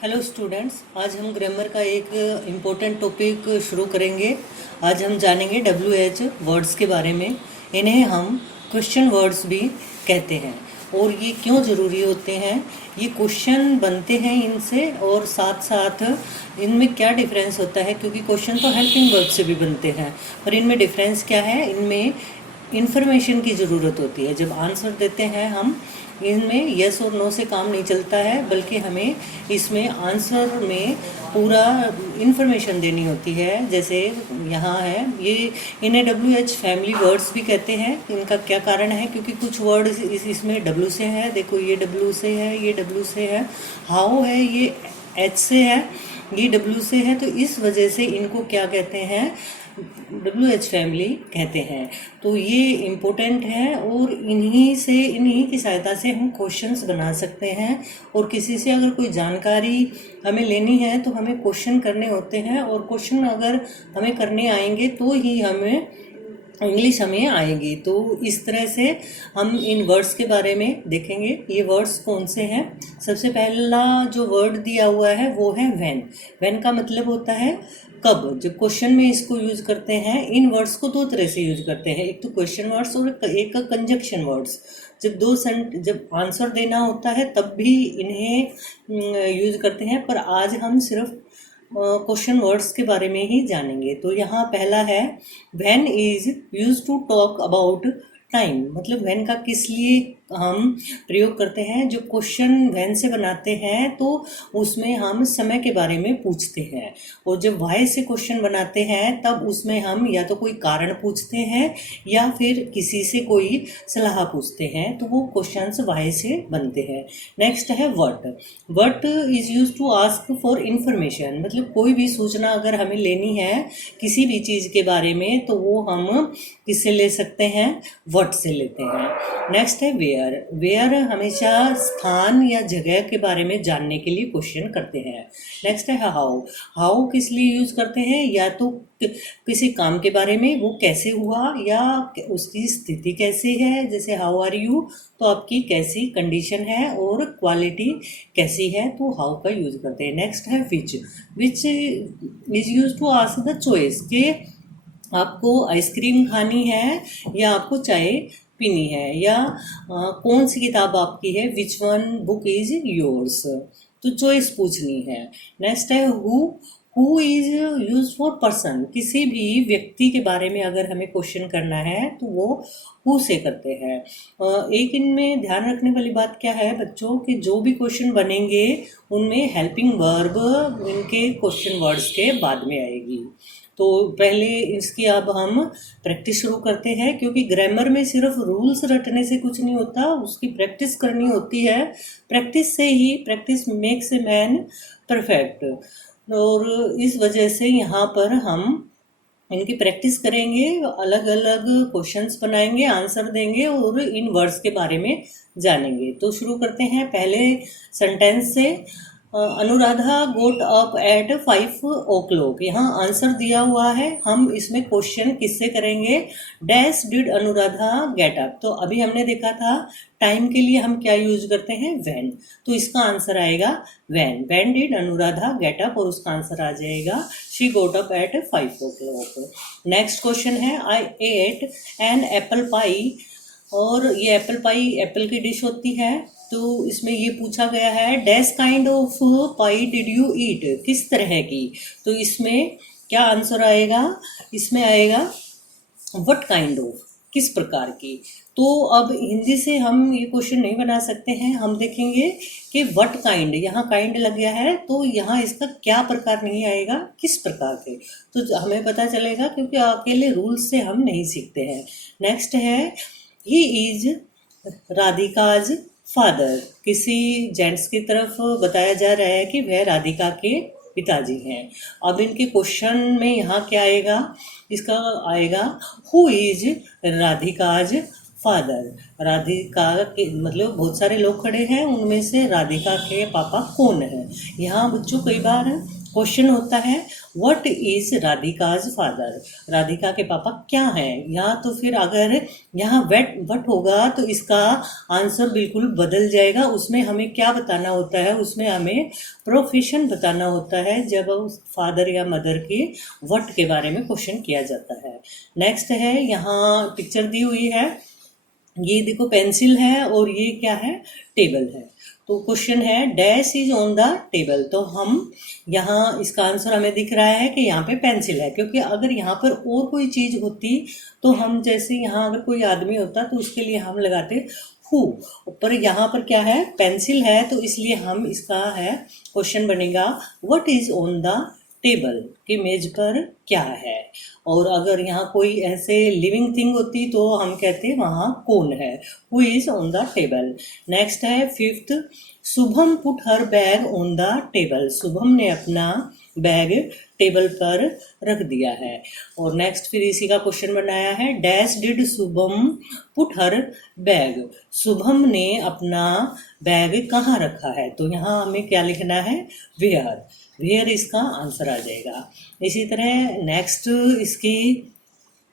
Hello students, आज हम grammar का एक इम्पोर्टेंट टॉपिक शुरू करेंगे। आज हम जानेंगे WH वर्ड्स के बारे में। इन्हें हम क्वेश्चन वर्ड्स भी कहते हैं। और ये क्यों ज़रूरी होते हैं, ये क्वेश्चन बनते हैं इनसे, और साथ साथ इनमें क्या डिफरेंस होता है, क्योंकि क्वेश्चन तो हेल्पिंग वर्ब से भी बनते हैं, पर इनमें डिफरेंस क्या है। इनमें इन्फॉर्मेशन की ज़रूरत होती है। जब आंसर देते हैं हम, इनमें यस और नो से काम नहीं चलता है, बल्कि हमें इसमें आंसर में पूरा इन्फॉर्मेशन देनी होती है। जैसे यहाँ है ये, इन्हें WH फैमिली वर्ड्स भी कहते हैं। इनका क्या कारण है, क्योंकि कुछ वर्ड इसमें W से है। देखो ये W से है, ये W से है। हाउ है, ये H से है, ये W से है। तो इस वजह से इनको क्या कहते हैं, WH फैमिली कहते हैं। तो ये इम्पोर्टेंट है, और इन्हीं की सहायता से हम क्वेश्चंस बना सकते हैं। और किसी से अगर कोई जानकारी हमें लेनी है तो हमें क्वेश्चन करने होते हैं, और क्वेश्चन अगर हमें करने आएंगे तो ही हमें इंग्लिश हमें आएगी। तो इस तरह से हम इन वर्ड्स के बारे में देखेंगे। ये वर्ड्स कौन से हैं। सबसे पहला जो वर्ड दिया हुआ है वो है व्हेन। व्हेन का मतलब होता है कब। जब क्वेश्चन में इसको यूज करते हैं, इन वर्ड्स को दो तरह से यूज करते हैं, एक तो क्वेश्चन वर्ड्स और एक कंजक्शन वर्ड्स। जब आंसर देना होता है तब भी इन्हें यूज करते हैं, पर आज हम सिर्फ क्वेश्चन वर्ड्स के बारे में ही जानेंगे। तो यहाँ पहला है, when is use to talk about time. मतलब व्हेन का किस लिए हम प्रयोग करते हैं। जो क्वेश्चन व्हेन से बनाते हैं तो उसमें हम समय के बारे में पूछते हैं, और जब वाई से क्वेश्चन बनाते हैं तब उसमें हम या तो कोई कारण पूछते हैं या फिर किसी से कोई सलाह पूछते हैं, तो वो क्वेश्चंस वाई से बनते हैं। नेक्स्ट है what. What is use to ask for information. मतलब कोई भी सूचना अगर हमें लेनी है किसी भी चीज़ के बारे में, तो वो हम किससे ले सकते हैं, व्हाट से लेते हैं। नेक्स्ट है वेयर। वेयर हमेशा स्थान या जगह के बारे में जानने के लिए क्वेश्चन करते हैं। नेक्स्ट है हाउ। हाउ किस लिए यूज करते हैं, या तो किसी काम के बारे में, वो कैसे हुआ या उसकी स्थिति कैसी है। जैसे हाउ आर यू, तो आपकी कैसी कंडीशन है और क्वालिटी कैसी है, तो हाउ का यूज करते हैं। नेक्स्ट है which. Which is use to ask the choice, के आपको आइसक्रीम खानी है या आपको चाय पीनी है, या कौन सी किताब आपकी है, which one book is yours, तो चॉइस पूछनी है। नेक्स्ट है who is use for person. किसी भी व्यक्ति के बारे में अगर हमें क्वेश्चन करना है तो वो हु से करते हैं। एक इनमें ध्यान रखने वाली बात क्या है बच्चों, कि जो भी क्वेश्चन बनेंगे उनमें हेल्पिंग वर्ब इनके क्वेश्चन वर्ड्स के बाद में आएगी। तो पहले इसकी अब हम प्रैक्टिस शुरू करते हैं, क्योंकि ग्रामर में सिर्फ रूल्स रटने से कुछ नहीं होता, उसकी प्रैक्टिस करनी होती है। प्रैक्टिस से ही, practice makes a man perfect. और इस वजह से यहाँ पर हम इनकी प्रैक्टिस करेंगे, अलग अलग क्वेश्चंस बनाएंगे, आंसर देंगे और इन वर्ड्स के बारे में जानेंगे। तो शुरू करते हैं पहले सेंटेंस से। अनुराधा गोट अप एट 5 o'clock। यहाँ आंसर दिया हुआ है, हम इसमें क्वेश्चन किससे करेंगे, dash did Anuradha get up. तो अभी हमने देखा था टाइम के लिए हम क्या यूज करते हैं, व्हेन। तो इसका आंसर आएगा when did Anuradha get up, और उसका आंसर आ जाएगा she goat up at 5 o'clock। Next question है, आई एट एन एप्पल पाई। और ये एप्पल पाई एप्पल की डिश होती है। तो इसमें ये पूछा गया है, dash kind of pi did you eat, किस तरह की। तो इसमें क्या आंसर आएगा, इसमें आएगा व्हाट काइंड ऑफ, किस प्रकार की। तो अब हिंदी से हम ये क्वेश्चन नहीं बना सकते हैं, हम देखेंगे कि व्हाट काइंड, यहाँ काइंड लग गया है तो यहाँ इसका क्या प्रकार नहीं आएगा, किस प्रकार के। तो हमें पता चलेगा, क्योंकि अकेले रूल्स से हम नहीं सीखते हैं। नेक्स्ट है, ही इज राधिकाज फादर। किसी जेंट्स की तरफ बताया जा रहा है कि वह राधिका के पिताजी हैं। अब इनके क्वेश्चन में यहाँ क्या आएगा, इसका आएगा who is Radhika's father. Radhika के मतलब बहुत सारे लोग खड़े हैं, उनमें से राधिका के पापा कौन है। यहाँ बच्चों कई बार क्वेश्चन होता है what is Radhika's father, Radhika के पापा क्या हैं, या तो फिर अगर यहाँ वेट वट होगा तो इसका आंसर बिल्कुल बदल जाएगा। उसमें हमें क्या बताना होता है, उसमें हमें प्रोफेशन बताना होता है जब फादर या मदर के वट के बारे में क्वेश्चन किया जाता है। नेक्स्ट है, यहाँ पिक्चर दी हुई है, ये देखो पेंसिल है और ये क्या है, टेबल है। तो क्वेश्चन है dash is on the table, तो हम यहाँ इसका आंसर हमें दिख रहा है कि यहाँ पे पेंसिल है, क्योंकि अगर यहाँ पर और कोई चीज होती तो हम जैसे यहाँ अगर कोई आदमी होता तो उसके लिए हम लगाते हु, पर यहाँ पर क्या है, पेंसिल है, तो इसलिए हम इसका है क्वेश्चन बनेगा what is on the table, कि मेज पर क्या है। और अगर यहाँ कोई ऐसे लिविंग थिंग होती तो हम कहते वहाँ कौन है, who is on the table. Next है fifth, Shubham put her bag on the table, Shubham ने अपना बैग टेबल पर रख दिया है। और नेक्स्ट फिर इसी का क्वेश्चन बनाया है dash did Shubham put her bag, Shubham ने अपना बैग कहाँ रखा है, तो यहाँ हमें क्या लिखना है, वेयर, वेयर इसका आंसर आ जाएगा। इसी तरह नेक्स्ट इसकी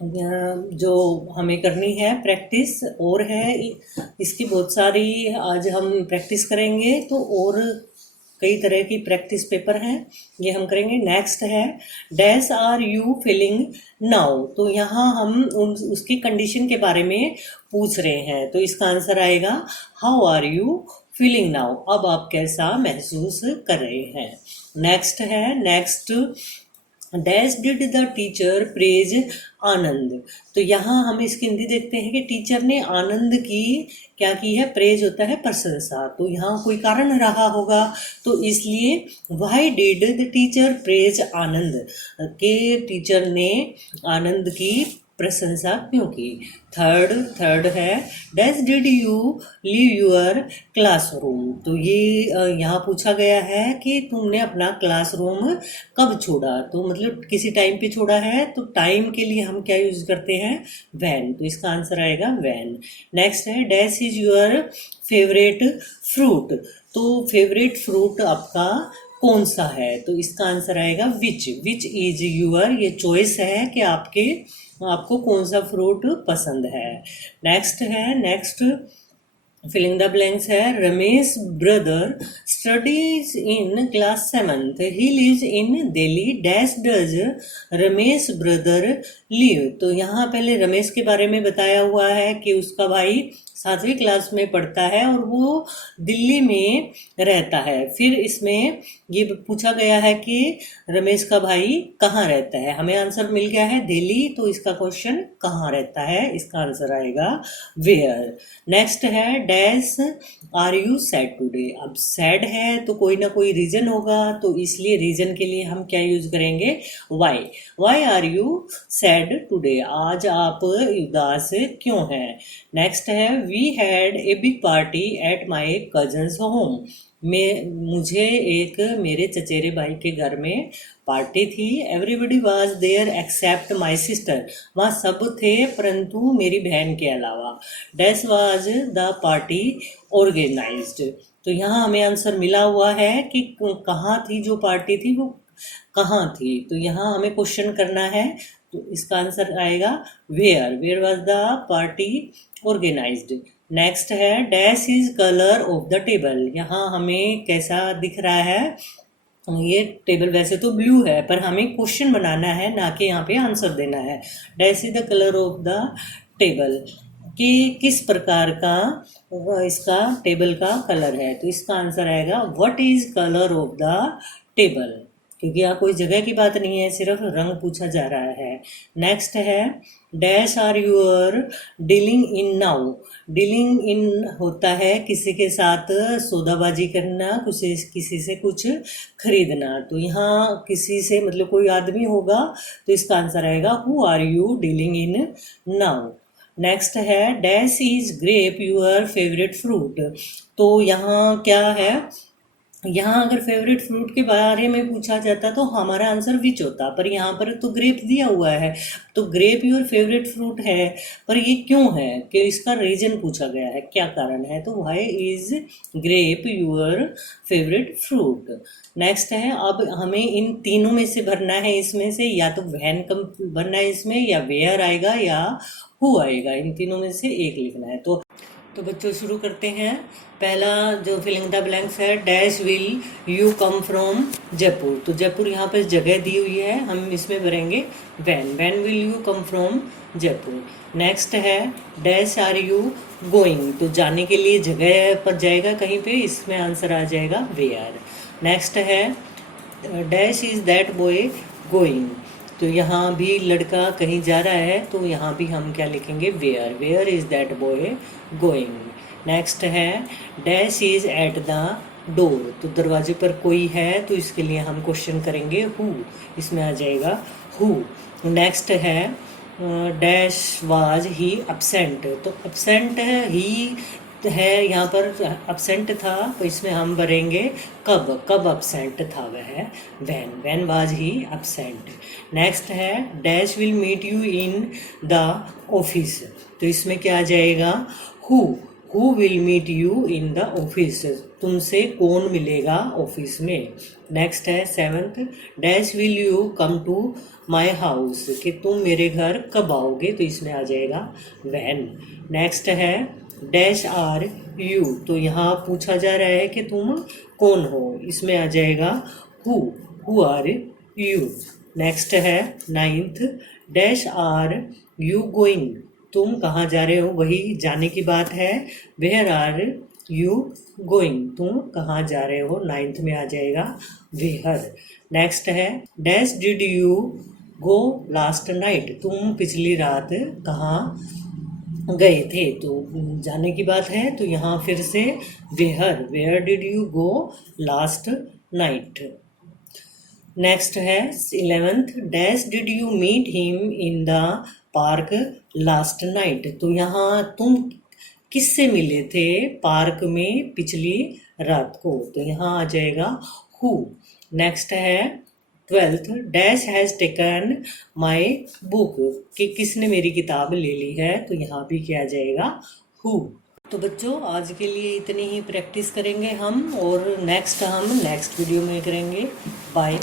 जो हमें करनी है प्रैक्टिस और है, इसकी बहुत सारी आज हम प्रैक्टिस करेंगे, तो और कई तरह की प्रैक्टिस पेपर हैं, ये हम करेंगे। नेक्स्ट है dash are you feeling now, तो यहाँ हम उसकी कंडीशन के बारे में पूछ रहे हैं, तो इसका आंसर आएगा how are you feeling now, अब आप कैसा महसूस कर रहे हैं। नेक्स्ट है, next dash did the teacher praise Anand, तो यहाँ हम इसकी हिंदी देखते हैं कि टीचर ने आनंद की क्या की है, प्रेज होता है प्रशंसा, तो यहाँ कोई कारण रहा होगा, तो इसलिए why did the teacher praise Anand, के टीचर ने आनंद की प्रशंसा क्यों की। थर्ड है dash did you leave your classroom, तो ये यहाँ पूछा गया है कि तुमने अपना क्लासरूम कब छोड़ा, तो मतलब किसी टाइम पे छोड़ा है, तो टाइम के लिए हम क्या यूज करते हैं, व्हेन, तो इसका आंसर आएगा व्हेन। नेक्स्ट है dash is your favourite fruit, तो फेवरेट फ्रूट आपका कौन सा है, तो इसका आंसर आएगा विच इज यूर, ये चॉइस है कि आपको कौन सा फ्रूट पसंद है। नेक्स्ट है, नेक्स्ट फिलिंग द ब्लैंक्स है Ramesh brother studies in class 7th, he lives in Delhi, dash does Ramesh brother live, तो यहाँ पहले रमेश के बारे में बताया हुआ है कि उसका भाई 7वीं क्लास में पढ़ता है और वो दिल्ली में रहता है। फिर इसमें ये पूछा गया है कि रमेश का भाई कहाँ रहता है, हमें आंसर मिल गया है दिल्ली, तो इसका क्वेश्चन कहाँ रहता है, इसका आंसर आएगा वेयर। नेक्स्ट है dash are you sad today, अब सैड है तो कोई ना कोई रीजन होगा, तो इसलिए रीजन के लिए हम क्या यूज करेंगे, why are you sad today, आज आप उदास क्यों हैं। नेक्स्ट है we had a big party at my cousin's home, मुझे एक मेरे चचेरे भाई के घर में पार्टी थी, everybody was there except my sister, वहाँ सब थे परंतु मेरी बहन के अलावा, dash was the party organised, तो यहाँ हमें आंसर मिला हुआ है कि कहाँ थी जो पार्टी थी वो कहाँ थी, तो यहाँ हमें क्वेश्चन करना है, तो इसका आंसर आएगा where was the party organised. Next है dash is colour of the table, यहाँ हमें कैसा दिख रहा है, ये टेबल वैसे तो ब्लू है पर हमें क्वेश्चन बनाना है, ना कि यहाँ पे आंसर देना है। Dash is the colour of the table, कि किस प्रकार का इसका टेबल का कलर है, तो इसका आंसर आएगा what is colour of the table, क्योंकि यहाँ कोई जगह की बात नहीं है, सिर्फ रंग पूछा जा रहा है। नेक्स्ट है dash are your dealing in now, dealing in होता है किसी के साथ सौदाबाजी करना, किसी से कुछ खरीदना, तो यहाँ किसी से मतलब कोई आदमी होगा, तो इसका आंसर आएगा who are you dealing in now. Next है dash is grape your favourite fruit, तो यहाँ क्या है, यहाँ अगर फेवरेट फ्रूट के बारे में पूछा जाता तो हमारा आंसर विच होता, पर यहाँ पर तो ग्रेप दिया हुआ है, तो ग्रेप योर फेवरेट फ्रूट है, पर ये क्यों है कि इसका रीजन पूछा गया है, क्या कारण है, तो why is grape your favourite fruit. Next है, अब हमें इन तीनों में से भरना है, इसमें से या तो वैन कम भरना है इसमें, या वेयर आएगा या हु आएगा, इन तीनों में से एक लिखना है। तो बच्चों शुरू करते हैं। पहला जो फिलिंग द ब्लैंक्स है, dash will you come from Jaipur, तो जयपुर यहाँ पर जगह दी हुई है, हम इसमें भरेंगे van will you come from Jaipur. Next है, डैश आर यू गोइंग, तो जाने के लिए जगह पर जाएगा कहीं पे, इसमें आंसर आ जाएगा वेयर। नेक्स्ट है, dash is that boy going, तो यहाँ भी लड़का कहीं जा रहा है, तो यहाँ भी हम क्या लिखेंगे, where is that boy going. Next है, dash is at the door, तो दरवाजे पर कोई है, तो इसके लिए हम क्वेश्चन करेंगे हु, इसमें आ जाएगा हु। नेक्स्ट है, डैश वाज ही अपसेंट, तो अपसेंट है, ही है यहाँ पर अपसेंट था, तो इसमें हम भरेंगे कब अपसेंट था वह, when was he absent. Next है, dash will meet you in the office, तो इसमें क्या आ जाएगा, who will meet you in the office, तुमसे कौन मिलेगा ऑफिस में। नेक्स्ट है, seventh, dash will you come to my house, कि तुम मेरे घर कब आओगे, तो इसमें आ जाएगा वैन। नेक्स्ट है, डैश आर यू, तो यहाँ पूछा जा रहा है कि तुम कौन हो, इसमें आ जाएगा हु आर यू। नेक्स्ट है, ninth, dash are you going, तुम कहाँ जा रहे हो, वही जाने की बात है, वेयर आर यू गोइंग, तुम कहाँ जा रहे हो, नाइन्थ में आ जाएगा वेयर। नेक्स्ट है, dash did you go last night, तुम पिछली रात कहाँ गए थे, तो जाने की बात है, तो यहाँ फिर से where did you go last night. Next है, 11th, dash did you meet him in the park last night, तो यहाँ तुम किससे मिले थे पार्क में पिछली रात को, तो यहाँ आ जाएगा हु। नेक्स्ट है, 12th, dash has taken my book, कि किसने मेरी किताब ले ली है, तो यहाँ भी क्या आ जाएगा हु। तो बच्चों आज के लिए इतनी ही प्रैक्टिस करेंगे हम, और नेक्स्ट वीडियो में करेंगे। बाय।